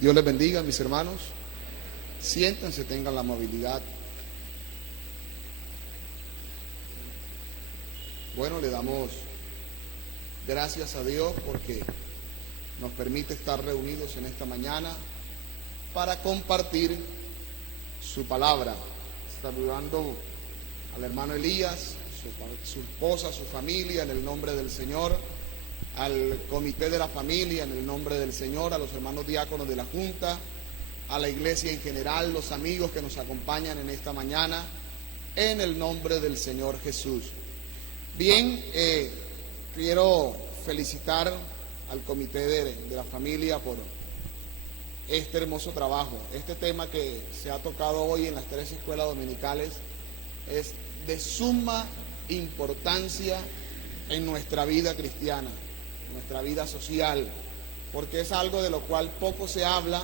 Dios les bendiga, mis hermanos. Siéntense, tengan la amabilidad. Bueno, le damos gracias a Dios porque nos permite estar reunidos en esta mañana para compartir su palabra. Saludando al hermano Elías, su esposa, su familia, en el nombre del Señor, al comité de la familia, en el nombre del Señor, a los hermanos diáconos de la Junta, a la iglesia en general, los amigos que nos acompañan en esta mañana, en el nombre del Señor Jesús. Bien, quiero felicitar al comité de la familia por este hermoso trabajo. Este tema que se ha tocado hoy en las 3 escuelas dominicales es de suma importancia en nuestra vida cristiana, en nuestra vida social, porque es algo de lo cual poco se habla,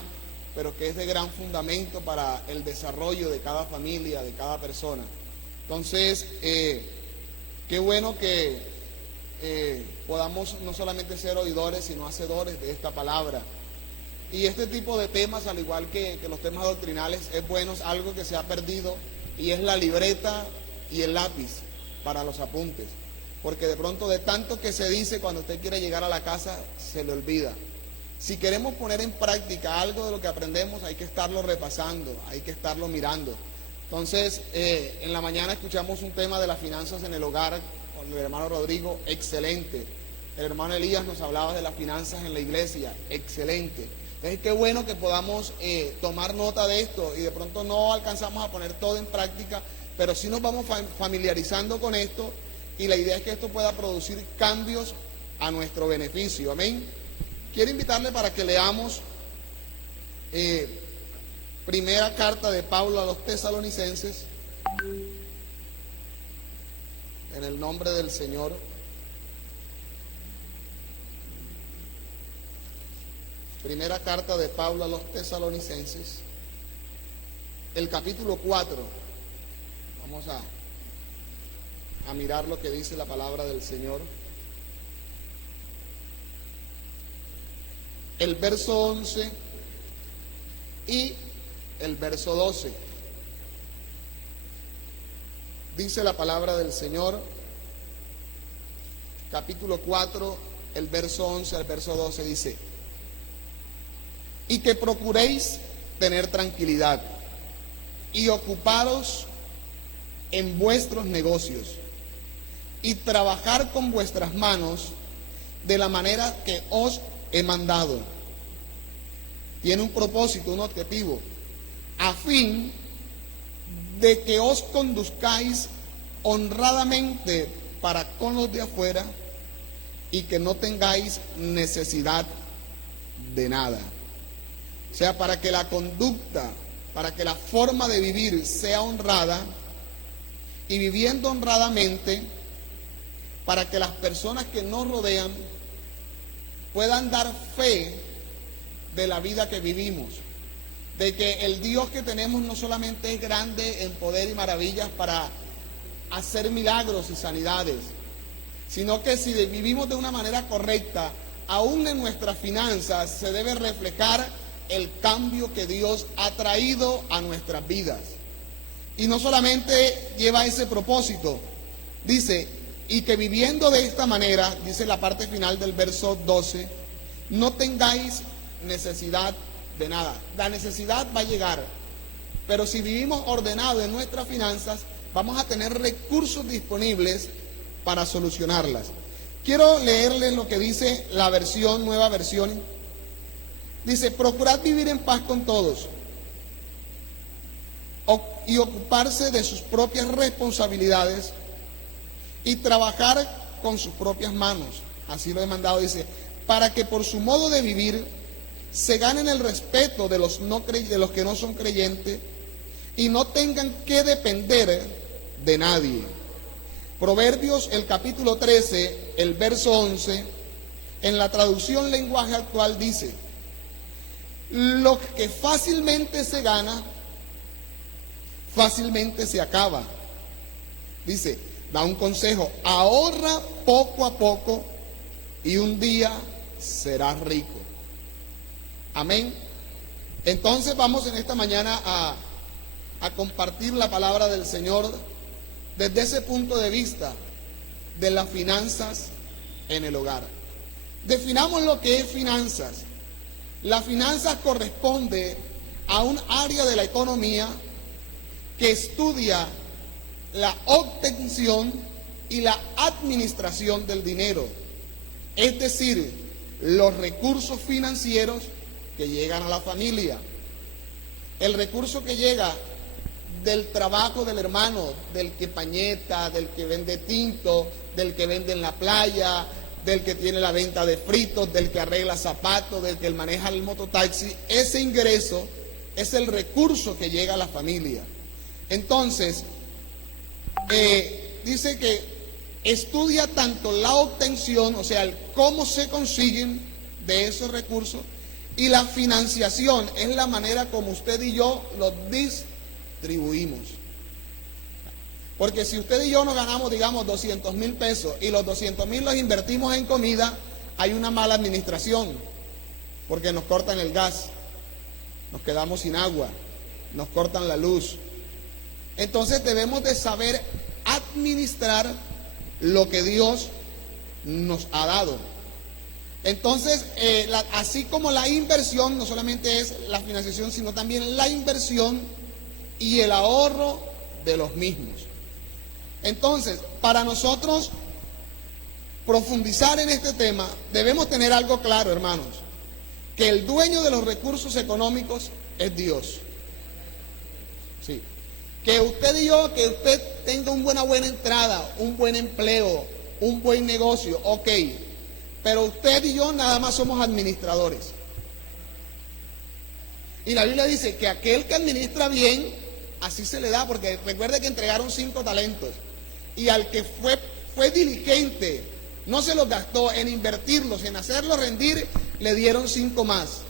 pero que es de gran fundamento para el desarrollo de cada familia, de cada persona. Entonces, qué bueno que podamos no solamente ser oidores, sino hacedores de esta palabra. Y este tipo de temas, al igual que los temas doctrinales, es bueno, es algo que se ha perdido, y es la libreta y el lápiz para los apuntes. Porque de pronto, de tanto que se dice, cuando usted quiere llegar a la casa, se le olvida. Si queremos poner en práctica algo de lo que aprendemos, hay que estarlo repasando, hay que estarlo mirando. Entonces, en la mañana escuchamos un tema de las finanzas en el hogar con el hermano Rodrigo, excelente. El hermano Elías nos hablaba de las finanzas en la iglesia, excelente. Entonces, qué bueno que podamos tomar nota de esto, y de pronto no alcanzamos a poner todo en práctica, pero sí nos vamos familiarizando con esto, y la idea es que esto pueda producir cambios a nuestro beneficio. Amén. Quiero invitarle para que leamos primera carta de Pablo a los tesalonicenses, en el nombre del Señor. Primera carta de Pablo a los tesalonicenses, el capítulo 4. Vamos a mirar lo que dice la palabra del Señor. El verso 11 y el verso 12. Dice la palabra del Señor, capítulo 4, el verso 11 al verso 12, dice: y que procuréis tener tranquilidad y ocuparos en vuestros negocios y trabajar con vuestras manos de la manera que os he mandado. Tiene un propósito, un objetivo, a fin de que os conduzcáis honradamente para con los de afuera y que no tengáis necesidad de nada. O sea, para que la conducta, para que la forma de vivir sea honrada, y viviendo honradamente, para que las personas que nos rodean puedan dar fe de la vida que vivimos, de que el Dios que tenemos no solamente es grande en poder y maravillas para hacer milagros y sanidades, sino que si vivimos de una manera correcta, aún en nuestras finanzas se debe reflejar el cambio que Dios ha traído a nuestras vidas. Y no solamente lleva ese propósito, dice, y que viviendo de esta manera, dice la parte final del verso 12, no tengáis necesidad de nada. La necesidad va a llegar, pero si vivimos ordenados en nuestras finanzas, vamos a tener recursos disponibles para solucionarlas. Quiero leerles lo que dice la versión, nueva versión. Dice: procurad vivir en paz con todos y ocuparse de sus propias responsabilidades y trabajar con sus propias manos. Así lo he mandado, dice, para que por su modo de vivir se ganen el respeto de los que no son creyentes y no tengan que depender de nadie. Proverbios, el capítulo 13, el verso 11, en la traducción lenguaje actual dice: lo que fácilmente se gana, fácilmente se acaba. Dice, da un consejo: ahorra poco a poco y un día serás rico. Amén. Entonces vamos en esta mañana a compartir la palabra del Señor desde ese punto de vista de las finanzas en el hogar. Definamos lo que es finanzas. Las finanzas corresponde a un área de la economía que estudia la obtención y la administración del dinero, es decir, los recursos financieros que llegan a la familia. El recurso que llega del trabajo del hermano, del que pañeta, del que vende tinto, del que vende en la playa, del que tiene la venta de fritos, del que arregla zapatos, del que maneja el mototaxi, ese ingreso es el recurso que llega a la familia. Entonces, dice que estudia tanto la obtención, o sea, el cómo se consiguen de esos recursos, y la financiación es la manera como usted y yo los distribuimos. Porque si usted y yo nos ganamos, digamos, 200,000 pesos y los 200,000 los invertimos en comida, hay una mala administración, porque nos cortan el gas, nos quedamos sin agua, nos cortan la luz. Entonces debemos de saber administrar lo que Dios nos ha dado. Entonces, así como la inversión, no solamente es la financiación, sino también la inversión y el ahorro de los mismos. Entonces, para nosotros profundizar en este tema, debemos tener algo claro, hermanos, que el dueño de los recursos económicos es Dios. Sí. Que usted y yo, que usted tenga una buena entrada, un buen empleo, un buen negocio, ok. Pero usted y yo nada más somos administradores. Y la Biblia dice que aquel que administra bien, así se le da, porque recuerde que entregaron 5 talentos. Y al que fue diligente, no se los gastó en invertirlos, en hacerlos rendir, le dieron 5 más.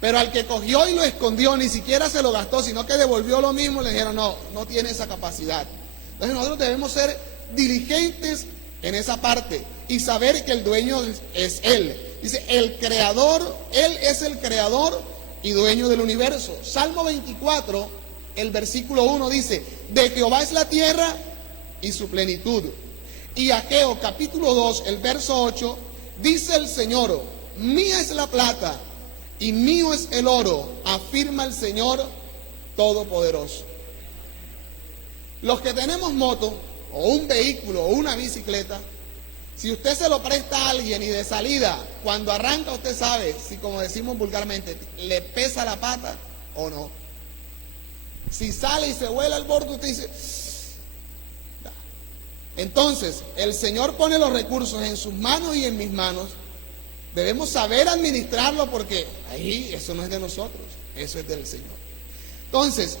Pero al que cogió y lo escondió, ni siquiera se lo gastó, sino que devolvió lo mismo, le dijeron, no tiene esa capacidad. Entonces nosotros debemos ser diligentes en esa parte y saber que el dueño es Él. Dice, el creador, Él es el creador y dueño del universo. Salmo 24, el versículo 1 dice, de Jehová es la tierra y su plenitud. Y Ageo capítulo 2, el verso 8, dice el Señor, mía es la plata y mío es el oro, afirma el Señor Todopoderoso. Los que tenemos moto, o un vehículo, o una bicicleta, si usted se lo presta a alguien y de salida, cuando arranca usted sabe, si como decimos vulgarmente, le pesa la pata o no. Si sale y se vuela el borde, usted dice... Entonces, el Señor pone los recursos en sus manos y en mis manos. Debemos saber administrarlo porque ahí eso no es de nosotros, eso es del Señor. Entonces,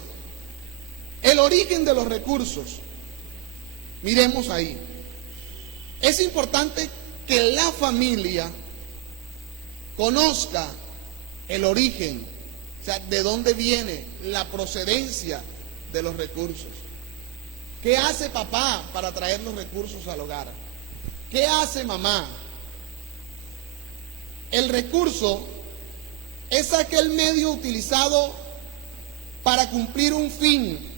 el origen de los recursos, miremos ahí. Es importante que la familia conozca el origen, o sea, de dónde viene la procedencia de los recursos. ¿Qué hace papá para traer los recursos al hogar? ¿Qué hace mamá? El recurso es aquel medio utilizado para cumplir un fin.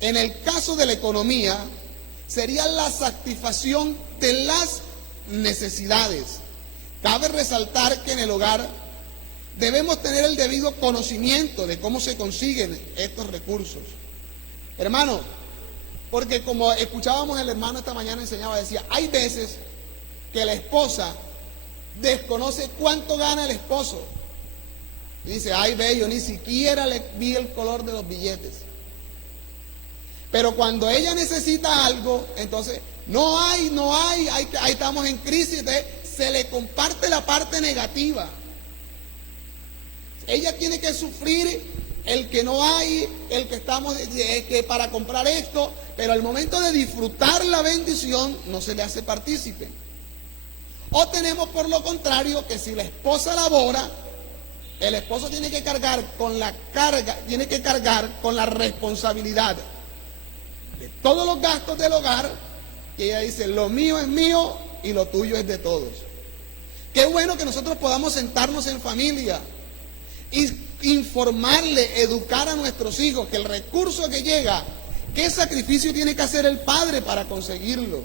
En el caso de la economía, sería la satisfacción de las necesidades. Cabe resaltar que en el hogar debemos tener el debido conocimiento de cómo se consiguen estos recursos. Hermano, porque como escuchábamos el hermano esta mañana enseñaba, decía, hay veces que la esposa desconoce cuánto gana el esposo. Y dice, ay, ve, yo ni siquiera le vi el color de los billetes. Pero cuando ella necesita algo, entonces, no hay, ahí estamos en crisis, entonces se le comparte la parte negativa. Ella tiene que sufrir el que no hay, el que estamos, que para comprar esto, pero al momento de disfrutar la bendición, no se le hace partícipe. O tenemos por lo contrario que si la esposa labora, el esposo tiene que cargar con la responsabilidad de todos los gastos del hogar, y ella dice, lo mío es mío y lo tuyo es de todos. Qué bueno que nosotros podamos sentarnos en familia y informarle, educar a nuestros hijos que el recurso que llega, ¿qué sacrificio tiene que hacer el padre para conseguirlo?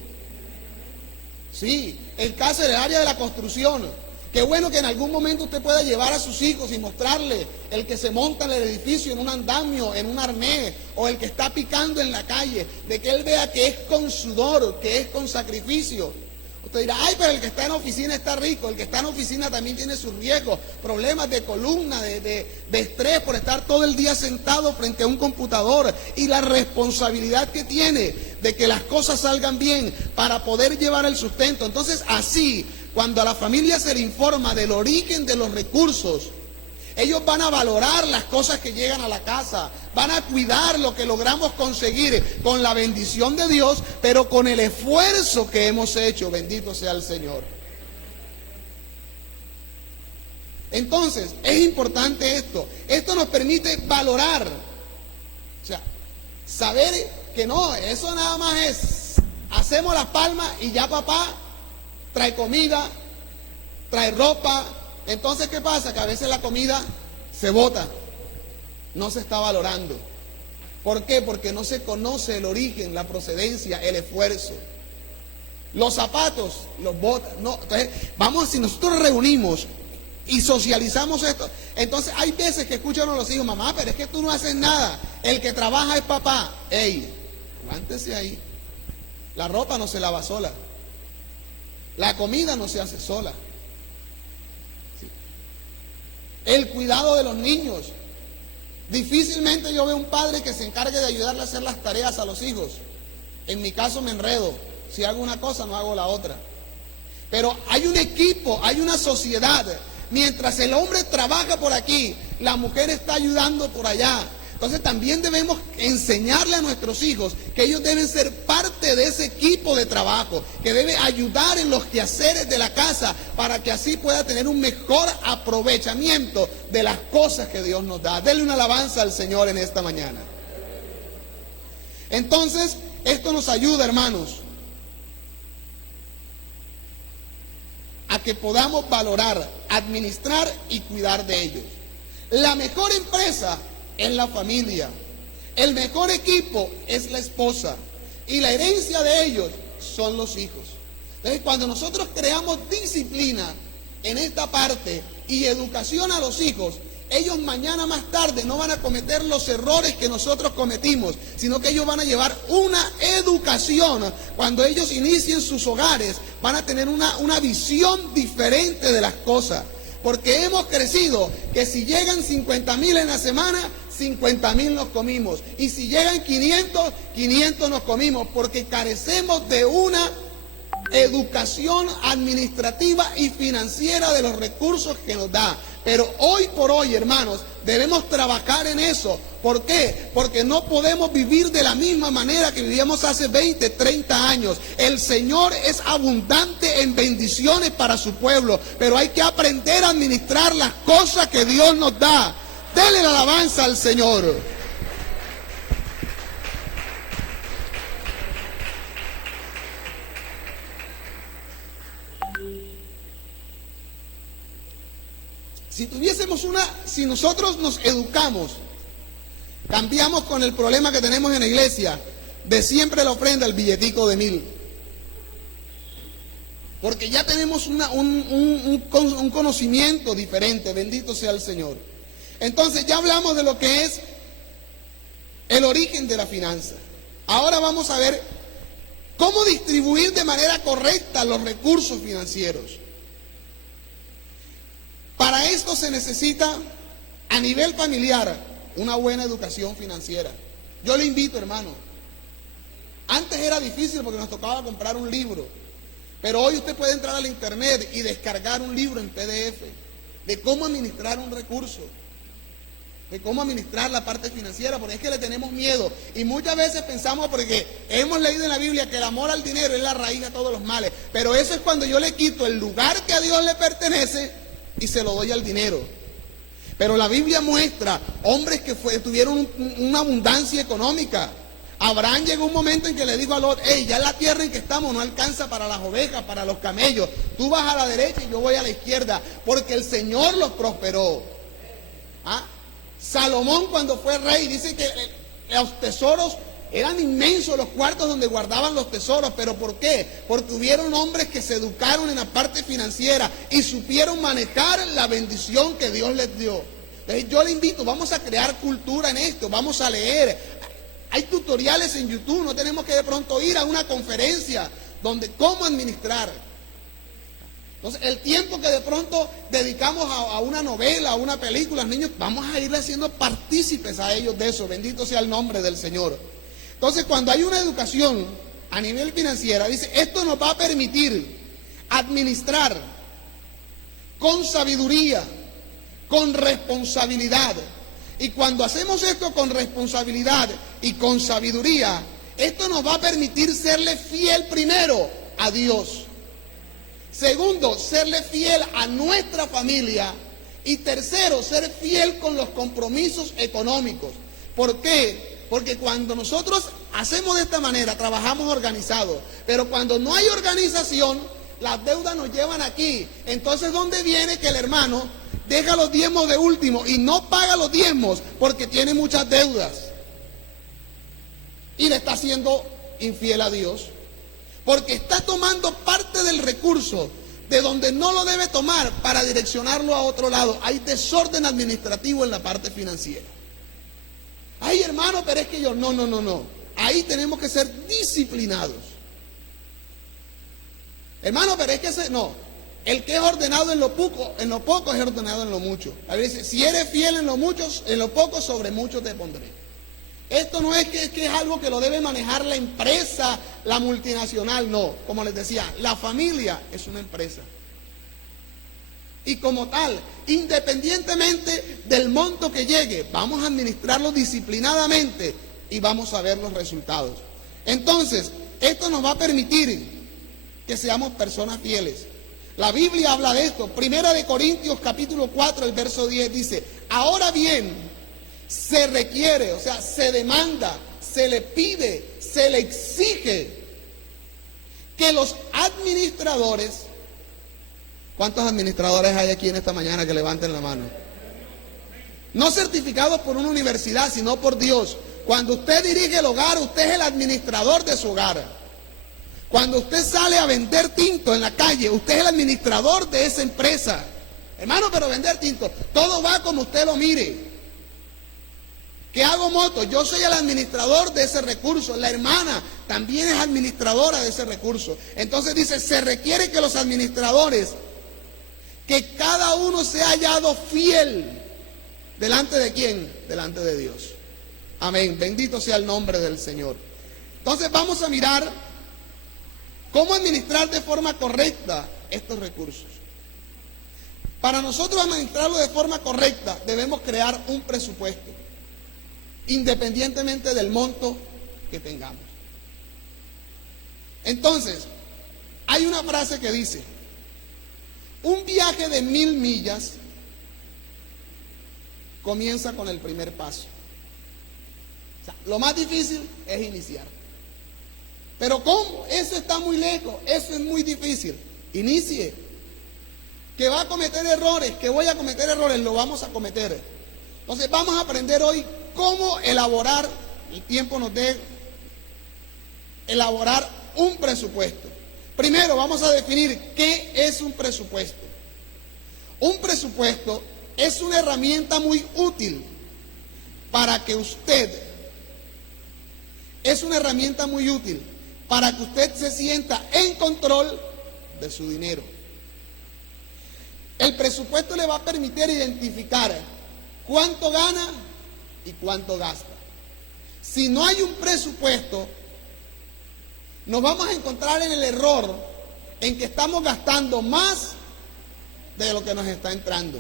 Sí, el caso del área de la construcción. Qué bueno que en algún momento usted pueda llevar a sus hijos y mostrarle el que se monta en el edificio en un andamio, en un arnés, o el que está picando en la calle, de que él vea que es con sudor, que es con sacrificio. Usted dirá, ay, pero el que está en la oficina está rico. El que está en la oficina también tiene sus riesgos, problemas de columna, de estrés por estar todo el día sentado frente a un computador, y la responsabilidad que tiene de que las cosas salgan bien para poder llevar el sustento. Entonces, así, cuando a la familia se le informa del origen de los recursos, ellos van a valorar las cosas que llegan a la casa, van a cuidar lo que logramos conseguir con la bendición de Dios, pero con el esfuerzo que hemos hecho. Bendito sea el Señor. Entonces, es importante esto. Esto nos permite valorar, o sea, saber que no, eso nada más es, hacemos las palmas y ya papá trae comida, trae ropa. Entonces, ¿qué pasa? Que a veces la comida se bota, no se está valorando. ¿Por qué? Porque no se conoce el origen, la procedencia, el esfuerzo. Los zapatos los botan. No, entonces, vamos, si nosotros reunimos y socializamos esto, entonces hay veces que escuchan a los hijos, mamá, pero es que tú no haces nada, el que trabaja es papá. Ey, aguántese ahí. La ropa no se lava sola, la comida no se hace sola. El cuidado de los niños. Difícilmente yo veo un padre que se encargue de ayudarle a hacer las tareas a los hijos. En mi caso me enredo. Si hago una cosa, no hago la otra. Pero hay un equipo, hay una sociedad. Mientras el hombre trabaja por aquí, la mujer está ayudando por allá. Entonces también debemos enseñarle a nuestros hijos que ellos deben ser parte de ese equipo de trabajo, que debe ayudar en los quehaceres de la casa para que así pueda tener un mejor aprovechamiento de las cosas que Dios nos da. Denle una alabanza al Señor en esta mañana. Entonces, esto nos ayuda, hermanos, a que podamos valorar, administrar y cuidar de ellos. La mejor empresa es la familia, el mejor equipo es la esposa, y la herencia de ellos son los hijos. Entonces, cuando nosotros creamos disciplina en esta parte y educación a los hijos, ellos mañana más tarde no van a cometer los errores que nosotros cometimos, sino que ellos van a llevar una educación. Cuando ellos inicien sus hogares, van a tener una visión diferente de las cosas. Porque hemos crecido que si llegan 50,000 en la semana, 50,000 nos comimos. Y si llegan 500, 500 nos comimos. Porque carecemos de una educación administrativa y financiera de los recursos que nos da. Pero hoy por hoy, hermanos, debemos trabajar en eso. ¿Por qué? Porque no podemos vivir de la misma manera que vivíamos hace 20, 30 años. El Señor es abundante en bendiciones para su pueblo, pero hay que aprender a administrar las cosas que Dios nos da. Dele la alabanza al Señor. Si nosotros nos educamos, cambiamos con el problema que tenemos en la iglesia, de siempre la ofrenda, el billetico de 1,000. Porque ya tenemos un conocimiento diferente, bendito sea el Señor. Entonces ya hablamos de lo que es el origen de la finanza. Ahora vamos a ver cómo distribuir de manera correcta los recursos financieros. Para esto se necesita, a nivel familiar, una buena educación financiera. Yo le invito, hermano. Antes era difícil porque nos tocaba comprar un libro, pero hoy usted puede entrar al internet y descargar un libro en PDF de cómo administrar un recurso, de cómo administrar la parte financiera, porque es que le tenemos miedo. Y muchas veces pensamos, porque hemos leído en la Biblia que el amor al dinero es la raíz de todos los males, pero eso es cuando yo le quito el lugar que a Dios le pertenece y se lo doy al dinero. Pero la Biblia muestra hombres que tuvieron una abundancia económica. Abraham llegó un momento en que le dijo a Lot, hey, ya la tierra en que estamos no alcanza para las ovejas, para los camellos. Tú vas a la derecha y yo voy a la izquierda, porque el Señor los prosperó. ¿Ah? Salomón, cuando fue rey, dice que los tesoros eran inmensos, los cuartos donde guardaban los tesoros. ¿Pero por qué? Porque hubieron hombres que se educaron en la parte financiera y supieron manejar la bendición que Dios les dio. Entonces yo le invito, vamos a crear cultura en esto, vamos a leer. Hay tutoriales en YouTube, no tenemos que de pronto ir a una conferencia donde cómo administrar. Entonces, el tiempo que de pronto dedicamos a una novela, a una película, niños, vamos a ir haciendo partícipes a ellos de eso. Bendito sea el nombre del Señor. Entonces, cuando hay una educación a nivel financiera, dice, esto nos va a permitir administrar con sabiduría, con responsabilidad. Y cuando hacemos esto con responsabilidad y con sabiduría, esto nos va a permitir serle fiel primero a Dios. Segundo, serle fiel a nuestra familia. Y tercero, ser fiel con los compromisos económicos. ¿Por qué? Porque cuando nosotros hacemos de esta manera, trabajamos organizados. Pero cuando no hay organización, las deudas nos llevan aquí. Entonces, ¿dónde viene que el hermano deja los diezmos de último y no paga los diezmos porque tiene muchas deudas? Y le está siendo infiel a Dios. Porque está tomando parte del recurso de donde no lo debe tomar para direccionarlo a otro lado. Hay desorden administrativo en la parte financiera. Ay, hermano, pero es que yo... No. Ahí tenemos que ser disciplinados. Hermano, pero es que no. El que es ordenado en lo poco es ordenado en lo mucho. A veces, si eres fiel en lo mucho, en lo poco, sobre mucho te pondré. Esto no es que es algo que lo debe manejar la empresa, la multinacional, no. Como les decía, la familia es una empresa. Y como tal, independientemente del monto que llegue, vamos a administrarlo disciplinadamente y vamos a ver los resultados. Entonces, esto nos va a permitir que seamos personas fieles. La Biblia habla de esto. Primera de Corintios capítulo 4, el verso 10 dice, ahora bien, se requiere, o sea, se demanda, se le pide, se le exige que los administradores, ¿cuántos administradores hay aquí en esta mañana que levanten la mano? No certificados por una universidad, sino por Dios. Cuando usted dirige el hogar, usted es el administrador de su hogar. Cuando usted sale a vender tinto en la calle, usted es el administrador de esa empresa. Hermano, pero vender tinto, todo va como usted lo mire. ¿Qué hago motos? Yo soy el administrador de ese recurso. La hermana también es administradora de ese recurso. Entonces dice, se requiere que los administradores, que cada uno sea hallado fiel. ¿Delante de quién? Delante de Dios. Amén. Bendito sea el nombre del Señor. Entonces vamos a mirar cómo administrar de forma correcta estos recursos. Para nosotros administrarlo de forma correcta, debemos crear un presupuesto, independientemente del monto que tengamos. Entonces, hay una frase que dice, un viaje de 1000 millas comienza con el primer paso. O sea, lo más difícil es iniciar. Pero ¿cómo? Eso está muy lejos, eso es muy difícil. Inicie. Que va a cometer errores, que voy a cometer errores, lo vamos a cometer. Entonces vamos a aprender hoy cómo elaborar, el tiempo nos dé, elaborar un presupuesto. Primero vamos a definir qué es un presupuesto. Un presupuesto es una herramienta muy útil para que usted, se sienta en control de su dinero. El presupuesto le va a permitir identificar cuánto gana y cuánto gasta. Si no hay un presupuesto, nos vamos a encontrar en el error en que estamos gastando más de lo que nos está entrando.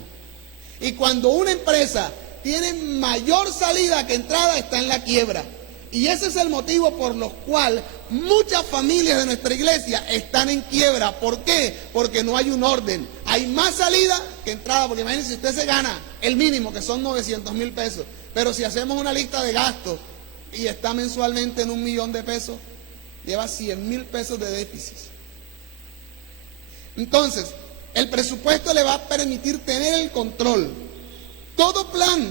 Y cuando una empresa tiene mayor salida que entrada, está en la quiebra. Y ese es el motivo por lo cual muchas familias de nuestra iglesia están en quiebra. ¿Por qué? Porque no hay un orden. Hay más salida que entrada. Porque imagínense, si usted se gana el mínimo, que son 900,000 pesos, pero si hacemos una lista de gastos y está mensualmente en 1,000,000 de pesos, lleva 100,000 pesos de déficit. Entonces, el presupuesto le va a permitir tener el control Todo plan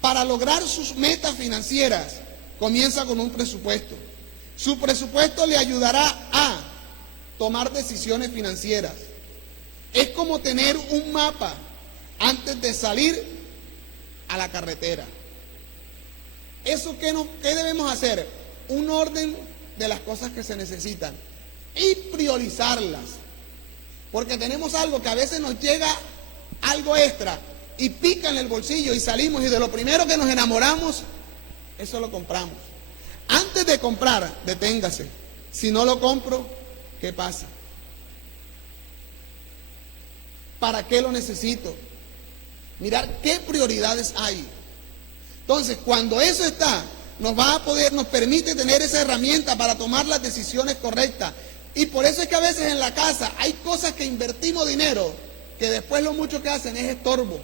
para lograr sus metas financieras comienza con un presupuesto. Su presupuesto le ayudará a tomar decisiones financieras. Es como tener un mapa antes de salir a la carretera. ¿Eso qué debemos hacer? Un orden de las cosas que se necesitan y priorizarlas. Porque tenemos algo que a veces nos llega algo extra y pica en el bolsillo y salimos y de lo primero que nos enamoramos, eso lo compramos. Antes de comprar, deténgase. Si no lo compro, ¿qué pasa? ¿Para qué lo necesito? Mirar qué prioridades hay. Entonces, cuando eso está, nos permite tener esa herramienta para tomar las decisiones correctas. Y por eso es que a veces en la casa hay cosas que invertimos dinero, que después lo mucho que hacen es estorbo.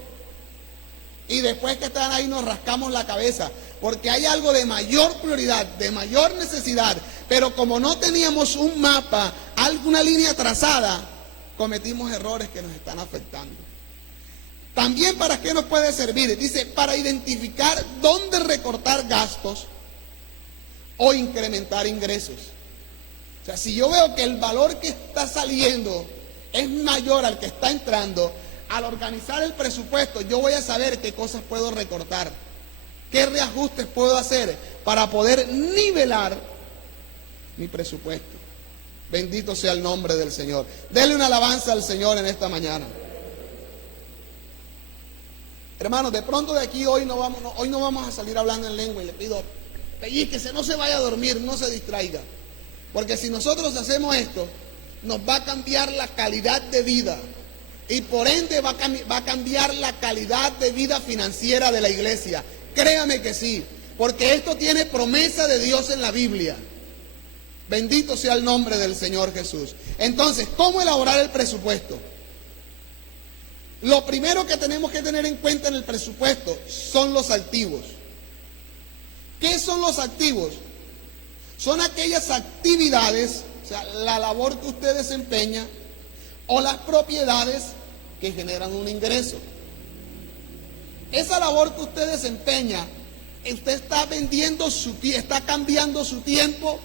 Y después que están ahí nos rascamos la cabeza, porque hay algo de mayor prioridad, de mayor necesidad, pero como no teníamos un mapa, alguna línea trazada, cometimos errores que nos están afectando. También, ¿para qué nos puede servir? Dice, para identificar dónde recortar gastos o incrementar ingresos. O sea, si yo veo que el valor que está saliendo es mayor al que está entrando, al organizar el presupuesto, yo voy a saber qué cosas puedo recortar, qué reajustes puedo hacer para poder nivelar mi presupuesto. Bendito sea el nombre del Señor. Denle una alabanza al Señor en esta mañana. Hermanos, de pronto de aquí hoy no vamos a salir hablando en lengua y le pido, pellizquese, no se vaya a dormir, no se distraiga. Porque si nosotros hacemos esto, nos va a cambiar la calidad de vida y por ende va a cambiar la calidad de vida financiera de la iglesia. Créame que sí, porque esto tiene promesa de Dios en la Biblia. Bendito sea el nombre del Señor Jesús. Entonces, ¿cómo elaborar el presupuesto? Lo primero que tenemos que tener en cuenta en el presupuesto son los activos. ¿Qué son los activos? Son aquellas actividades, o sea, la labor que usted desempeña o las propiedades que generan un ingreso. Esa labor que usted desempeña, usted está está cambiando su tiempo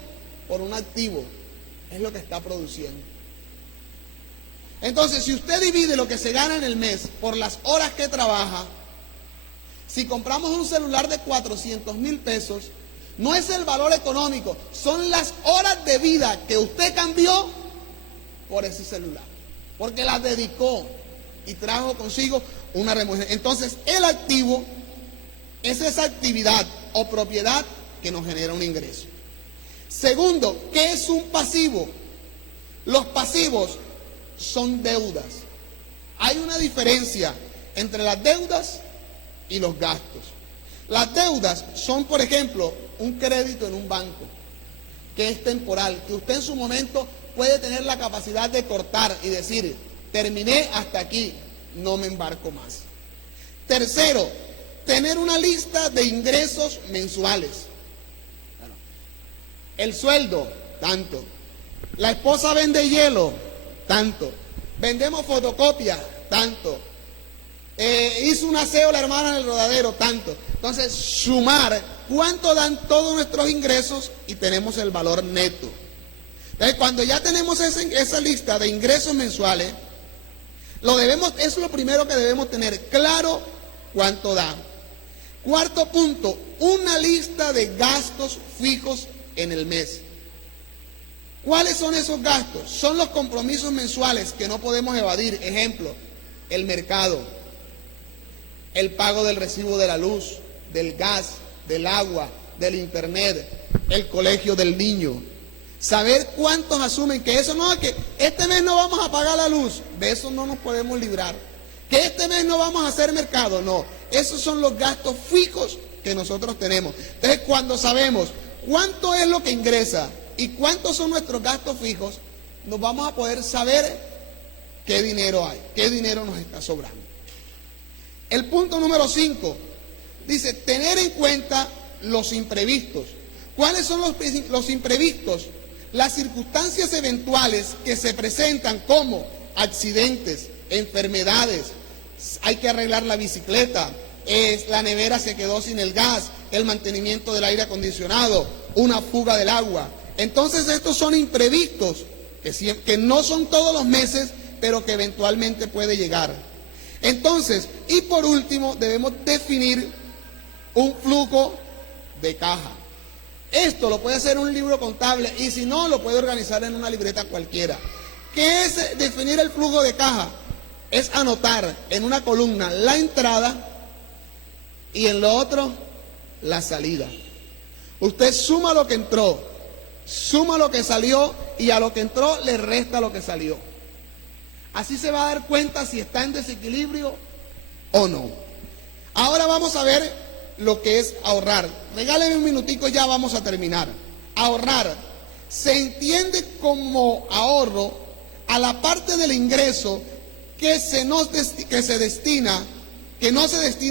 por un activo. Es lo que está produciendo. Entonces, si usted divide lo que se gana en el mes por las horas que trabaja, si compramos un celular de 400,000 pesos, no es el valor económico, son las horas de vida que usted cambió por ese celular, porque las dedicó y trajo consigo una remuneración. Entonces, el activo es esa actividad o propiedad que nos genera un ingreso. Segundo, ¿qué es un pasivo? Los pasivos son deudas. Hay una diferencia entre las deudas y los gastos. Las deudas son, por ejemplo, un crédito en un banco, que es temporal, que usted en su momento puede tener la capacidad de cortar y decir, terminé hasta aquí, no me embarco más. Tercero, tener una lista de ingresos mensuales. El sueldo, tanto. La esposa vende hielo, tanto. Vendemos fotocopias, tanto. Hizo un aseo la hermana en el rodadero, tanto. Entonces, sumar cuánto dan todos nuestros ingresos y tenemos el valor neto. Entonces, cuando ya tenemos esa lista de ingresos mensuales, es lo primero que debemos tener claro cuánto da. Cuarto punto, una lista de gastos fijos en el mes. ¿Cuáles son esos gastos? Son los compromisos mensuales que no podemos evadir. Ejemplo, el mercado, el pago del recibo de la luz, del gas, del agua, del internet, el colegio del niño. Saber cuántos asumen que eso no, que este mes no vamos a pagar la luz, de eso no nos podemos librar. Que este mes no vamos a hacer mercado, no. Esos son los gastos fijos que nosotros tenemos. Entonces, cuando sabemos cuánto es lo que ingresa y cuántos son nuestros gastos fijos, nos vamos a poder saber qué dinero hay, qué dinero nos está sobrando. El punto número 5 dice, tener en cuenta los imprevistos. ¿Cuáles son los imprevistos? Las circunstancias eventuales que se presentan como accidentes, enfermedades, hay que arreglar la bicicleta, la nevera se quedó sin el gas, el mantenimiento del aire acondicionado, una fuga del agua. Entonces estos son imprevistos, que no son todos los meses, pero que eventualmente puede llegar. Entonces, y por último, debemos definir un flujo de caja. Esto lo puede hacer un libro contable y si no, lo puede organizar en una libreta cualquiera. ¿Qué es definir el flujo de caja? Es anotar en una columna la entrada y en lo otro la salida. Usted suma lo que entró, suma lo que salió y a lo que entró le resta lo que salió. Así se va a dar cuenta si está en desequilibrio o no. Ahora vamos a ver lo que es ahorrar. Regáleme un minutico, ya vamos a terminar. Ahorrar se entiende como ahorro a la parte del ingreso que no se destina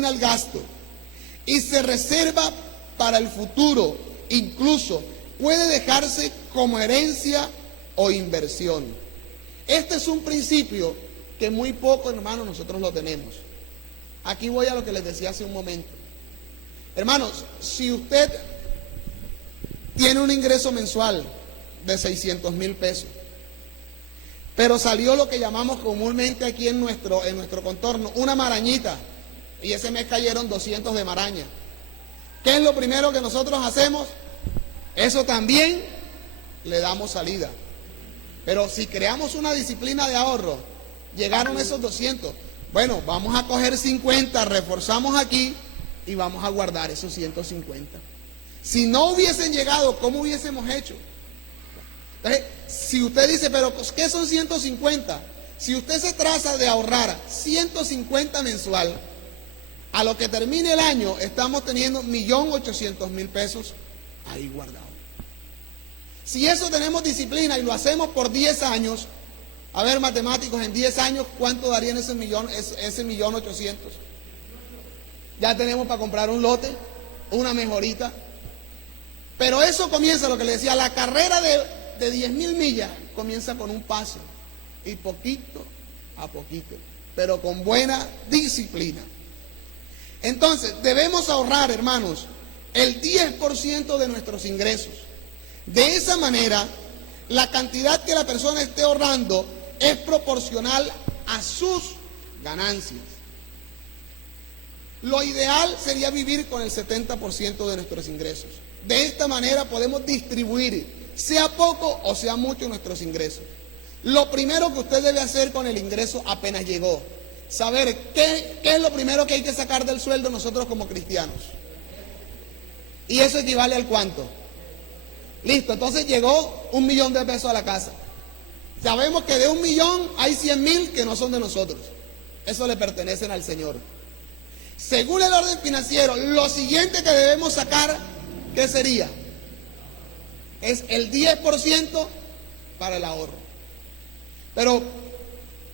al gasto y se reserva para el futuro. Incluso puede dejarse como herencia o inversión. Este es un principio que muy poco, hermanos, nosotros lo tenemos. Aquí voy a lo que les decía hace un momento. Hermanos, si usted tiene un ingreso mensual de 600,000 pesos, pero salió lo que llamamos comúnmente aquí en nuestro contorno, una marañita, y ese mes cayeron 200 de maraña. ¿Qué es lo primero que nosotros hacemos? Eso también le damos salida. Pero si creamos una disciplina de ahorro, llegaron esos 200, bueno, vamos a coger 50, reforzamos aquí y vamos a guardar esos 150. Si no hubiesen llegado, ¿cómo hubiésemos hecho? Entonces, si usted dice, pero ¿qué son 150? Si usted se traza de ahorrar 150 mensual, a lo que termine el año estamos teniendo 1.800.000 pesos ahí guardados. Si eso tenemos disciplina y lo hacemos por 10 años, a ver, matemáticos, en 10 años, ¿cuánto darían ese 1.800.000? Ya tenemos para comprar un lote, una mejorita. Pero eso comienza, lo que le decía, la carrera de 10.000 millas comienza con un paso y poquito a poquito, pero con buena disciplina. Entonces, debemos ahorrar, hermanos, el 10% de nuestros ingresos. De esa manera, la cantidad que la persona esté ahorrando es proporcional a sus ganancias. Lo ideal sería vivir con el 70% de nuestros ingresos. De esta manera podemos distribuir, sea poco o sea mucho, nuestros ingresos. Lo primero que usted debe hacer con el ingreso apenas llegó, saber qué es lo primero que hay que sacar del sueldo nosotros como cristianos. Y eso equivale al cuánto. Listo, entonces llegó 1.000.000 de pesos a la casa. Sabemos que de 1.000.000 hay 100.000 que no son de nosotros. Eso le pertenecen al Señor. Según el orden financiero, lo siguiente que debemos sacar, ¿qué sería? Es el 10% para el ahorro. Pero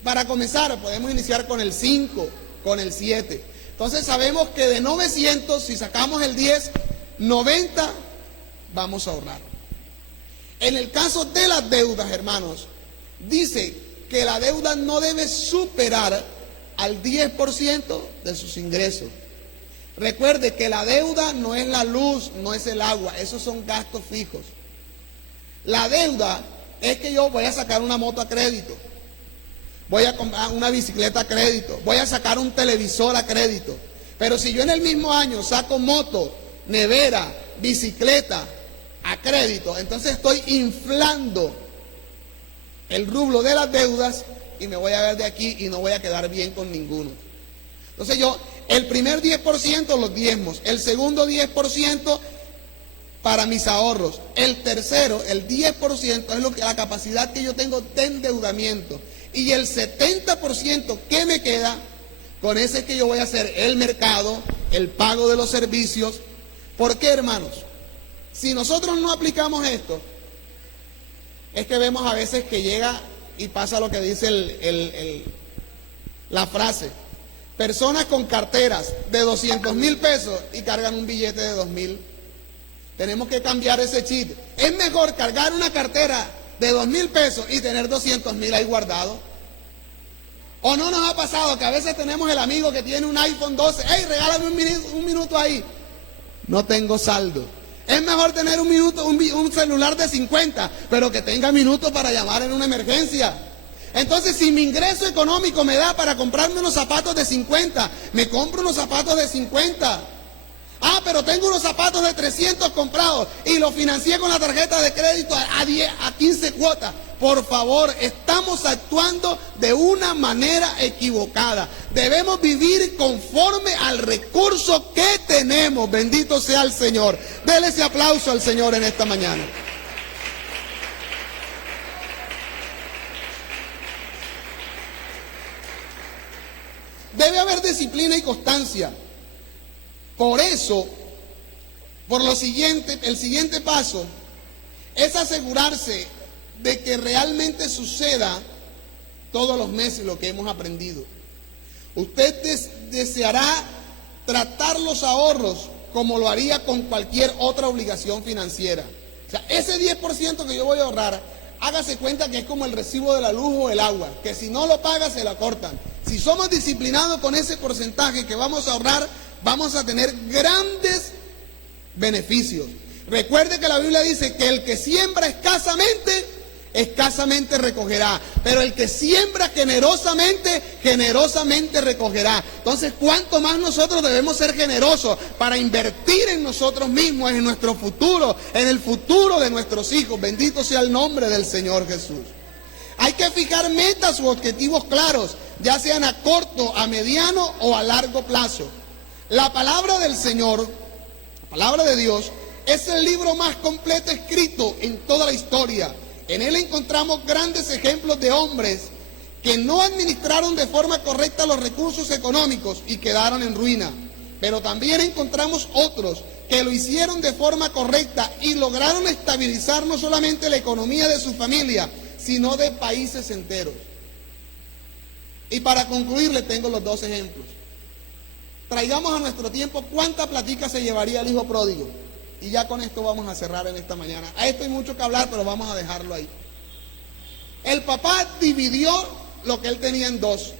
para comenzar podemos iniciar con el 5, con el 7. Entonces sabemos que de 900, si sacamos el 10, 90 vamos a ahorrar. En el caso de las deudas, hermanos, dice que la deuda no debe superar al 10% de sus ingresos. Recuerde que la deuda no es la luz, no es el agua, esos son gastos fijos. La deuda es que yo voy a sacar una moto a crédito, voy a comprar una bicicleta a crédito, voy a sacar un televisor a crédito. Pero si yo en el mismo año saco moto, nevera, bicicleta a crédito, entonces estoy inflando el rublo de las deudas y me voy a ver de aquí y no voy a quedar bien con ninguno. Entonces yo, el primer 10% los diezmos, el segundo 10% para mis ahorros, el tercero, el 10% es la capacidad que yo tengo de endeudamiento, y el 70% que me queda, con ese es que yo voy a hacer el mercado, el pago de los servicios. ¿Por qué, hermanos? Si nosotros no aplicamos esto, es que vemos a veces que llega y pasa lo que dice la frase: personas con carteras de 200,000 pesos y cargan un billete de 2,000. Tenemos que cambiar ese chip. Es mejor cargar una cartera de 2,000 pesos y tener 200,000 ahí guardado. ¿O no nos ha pasado que a veces tenemos el amigo que tiene un iPhone 12? ¡Hey, regálame un minuto ahí! No tengo saldo. Es mejor tener un celular de 50, pero que tenga minutos para llamar en una emergencia. Entonces, si mi ingreso económico me da para comprarme unos zapatos de 50, me compro unos zapatos de 50. Ah, pero tengo unos zapatos de 300 comprados y los financié con la tarjeta de crédito a 15 cuotas. Por favor, estamos actuando de una manera equivocada. Debemos vivir conforme al recurso que tenemos. Bendito sea el Señor. Dele ese aplauso al Señor en esta mañana. Debe haber disciplina y constancia. Por eso, el siguiente paso es asegurarse de que realmente suceda todos los meses lo que hemos aprendido. Usted deseará tratar los ahorros como lo haría con cualquier otra obligación financiera. O sea, ese 10% que yo voy a ahorrar, hágase cuenta que es como el recibo de la luz o el agua, que si no lo paga se la cortan. Si somos disciplinados con ese porcentaje que vamos a ahorrar, vamos a tener grandes beneficios. Recuerde que la Biblia dice que el que siembra escasamente recogerá. Pero el que siembra generosamente, generosamente recogerá. Entonces, ¿cuánto más nosotros debemos ser generosos para invertir en nosotros mismos, en nuestro futuro, en el futuro de nuestros hijos? Bendito sea el nombre del Señor Jesús. Hay que fijar metas u objetivos claros, ya sean a corto, a mediano o a largo plazo. La palabra del Señor, la palabra de Dios, es el libro más completo escrito en toda la historia. En él encontramos grandes ejemplos de hombres que no administraron de forma correcta los recursos económicos y quedaron en ruina. Pero también encontramos otros que lo hicieron de forma correcta y lograron estabilizar no solamente la economía de su familia, sino de países enteros. Y para concluir, le tengo los dos ejemplos. Traigamos a nuestro tiempo cuánta platica se llevaría el hijo pródigo. Y ya con esto vamos a cerrar en esta mañana. A esto hay mucho que hablar, pero vamos a dejarlo ahí. El papá dividió lo que él tenía en dos.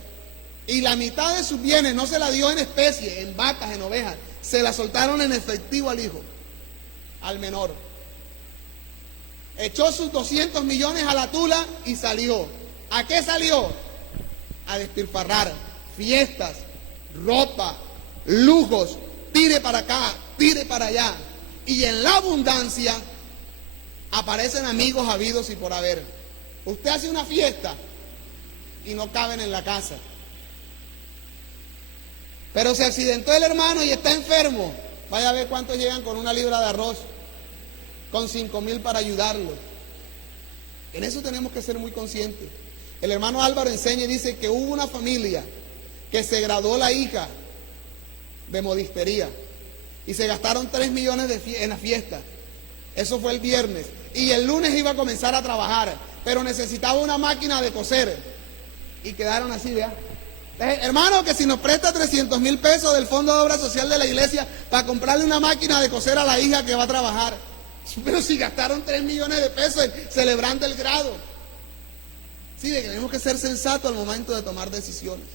Y la mitad de sus bienes no se la dio en especie, en vacas, en ovejas. Se la soltaron en efectivo al hijo, al menor. Echó sus 200 millones a la tula y salió. ¿A qué salió? A despilfarrar. Fiestas, ropa, lujos, tire para acá, tire para allá. Y en la abundancia aparecen amigos habidos y por haber. Usted hace una fiesta y no caben en la casa. Pero se accidentó el hermano y está enfermo. Vaya a ver cuántos llegan con una libra de arroz, con 5,000 para ayudarlo. En eso tenemos que ser muy conscientes. El hermano Álvaro enseña y dice que hubo una familia que se graduó la hija de modistería y se gastaron 3 millones en la fiesta. Eso fue el viernes. Y el lunes iba a comenzar a trabajar, pero necesitaba una máquina de coser. Y quedaron así, vea. Hermano, que si nos presta 300,000 pesos del Fondo de Obra Social de la iglesia para comprarle una máquina de coser a la hija que va a trabajar. Pero si gastaron 3 millones de pesos celebrando el grado. Sí, tenemos que ser sensatos al momento de tomar decisiones.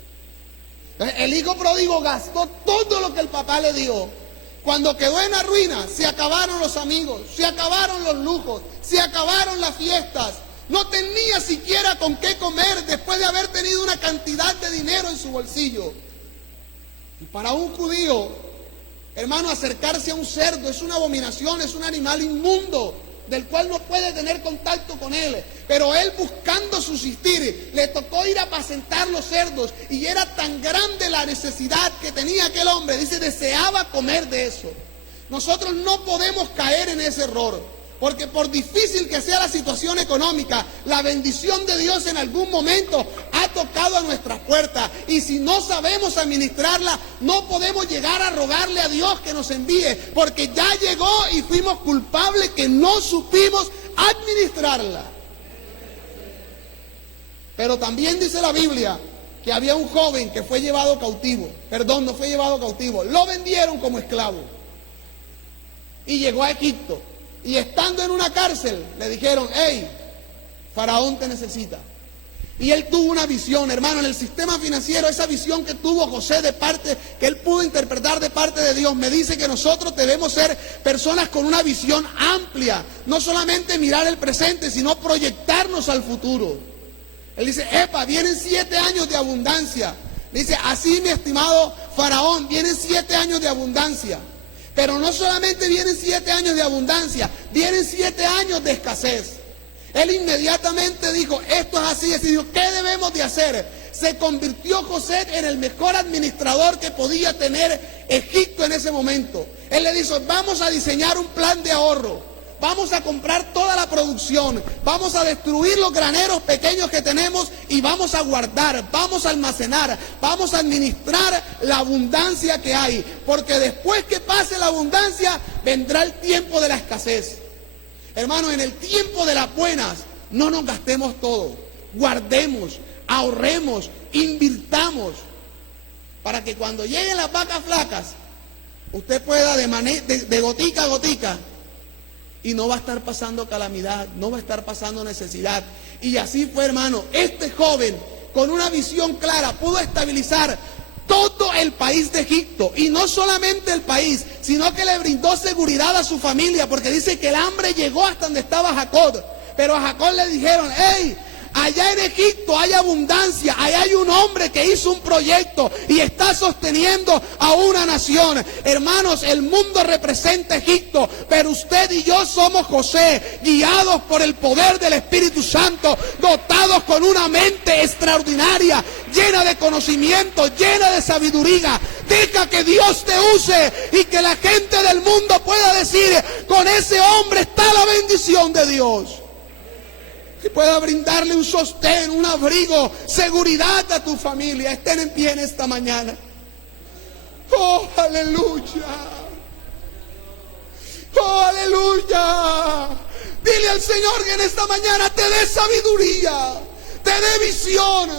El hijo pródigo gastó todo lo que el papá le dio. Cuando quedó en la ruina, se acabaron los amigos, se acabaron los lujos, se acabaron las fiestas. No tenía siquiera con qué comer después de haber tenido una cantidad de dinero en su bolsillo. Y para un judío, hermano, acercarse a un cerdo es una abominación, es un animal inmundo, del cual no puede tener contacto con él. Pero él, buscando subsistir, le tocó ir a apacentar los cerdos. Y era tan grande la necesidad que tenía aquel hombre, dice, deseaba comer de eso. Nosotros no podemos caer en ese error, porque por difícil que sea la situación económica, la bendición de Dios en algún momento ha tocado a nuestras puertas. Y si no sabemos administrarla, no podemos llegar a rogarle a Dios que nos envíe, porque ya llegó y fuimos culpables que no supimos administrarla. Pero también dice la Biblia que había un joven que fue llevado cautivo. Perdón, no fue llevado cautivo, lo vendieron como esclavo. Y llegó a Egipto. Y estando en una cárcel, le dijeron, hey, Faraón te necesita. Y él tuvo una visión, hermano, en el sistema financiero, esa visión que tuvo José de parte, que él pudo interpretar de parte de Dios, me dice que nosotros debemos ser personas con una visión amplia, no solamente mirar el presente, sino proyectarnos al futuro. Él dice, epa, vienen 7 años de abundancia. Dice, así mi estimado Faraón, vienen 7 años de abundancia. Pero no solamente vienen 7 años de abundancia, vienen 7 años de escasez. Él inmediatamente dijo, esto es así, decidió, ¿qué debemos de hacer? Se convirtió José en el mejor administrador que podía tener Egipto en ese momento. Él le dijo, vamos a diseñar un plan de ahorro, vamos a comprar toda la producción, vamos a destruir los graneros pequeños que tenemos y vamos a guardar, vamos a almacenar, vamos a administrar la abundancia que hay, porque después que pase la abundancia vendrá el tiempo de la escasez. Hermano, en el tiempo de las buenas, no nos gastemos todo. Guardemos, ahorremos, invirtamos, para que cuando lleguen las vacas flacas, usted pueda de gotica a gotica, y no va a estar pasando calamidad, no va a estar pasando necesidad. Y así fue, hermano. Este joven, con una visión clara, pudo estabilizar todo el país de Egipto, y no solamente el país, sino que le brindó seguridad a su familia, porque dice que el hambre llegó hasta donde estaba Jacob, pero a Jacob le dijeron, hey, allá en Egipto hay abundancia, allá hay un hombre que hizo un proyecto y está sosteniendo a una nación. Hermanos, el mundo representa Egipto, pero usted y yo somos José, guiados por el poder del Espíritu Santo, dotados con una mente extraordinaria, llena de conocimiento, llena de sabiduría. Deja que Dios te use y que la gente del mundo pueda decir, con ese hombre está la bendición de Dios. Que pueda brindarle un sostén, un abrigo, seguridad a tu familia. Estén en pie en esta mañana. Oh, aleluya. Oh, aleluya. Dile al Señor que en esta mañana te dé sabiduría, te dé visión.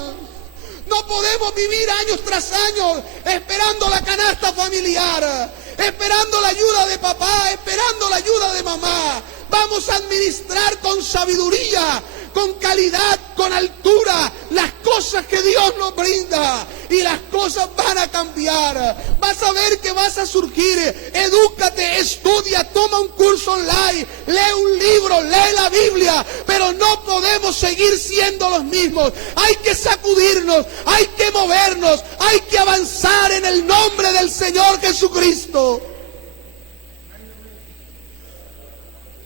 No podemos vivir años tras años esperando la canasta familiar, esperando la ayuda de papá, esperando la ayuda de mamá. Vamos a administrar con sabiduría, con calidad, con altura, las cosas que Dios nos brinda, y las cosas van a cambiar. Vas a ver que vas a surgir. Edúcate, estudia, toma un curso online, lee un libro, lee la Biblia, pero no podemos seguir siendo los mismos. Hay que sacudirnos, hay que movernos, hay que avanzar en el nombre del Señor Jesucristo.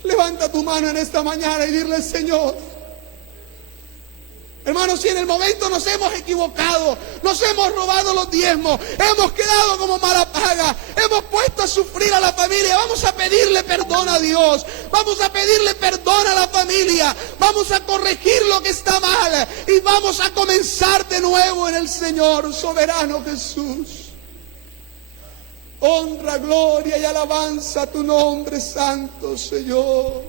Levanta tu mano en esta mañana y dile, Señor, hermanos, si en el momento nos hemos equivocado, nos hemos robado los diezmos, hemos quedado como mala paga, hemos puesto a sufrir a la familia, vamos a pedirle perdón a Dios, vamos a pedirle perdón a la familia, vamos a corregir lo que está mal y vamos a comenzar de nuevo en el Señor soberano Jesús. Honra, gloria y alabanza a tu nombre santo, Señor.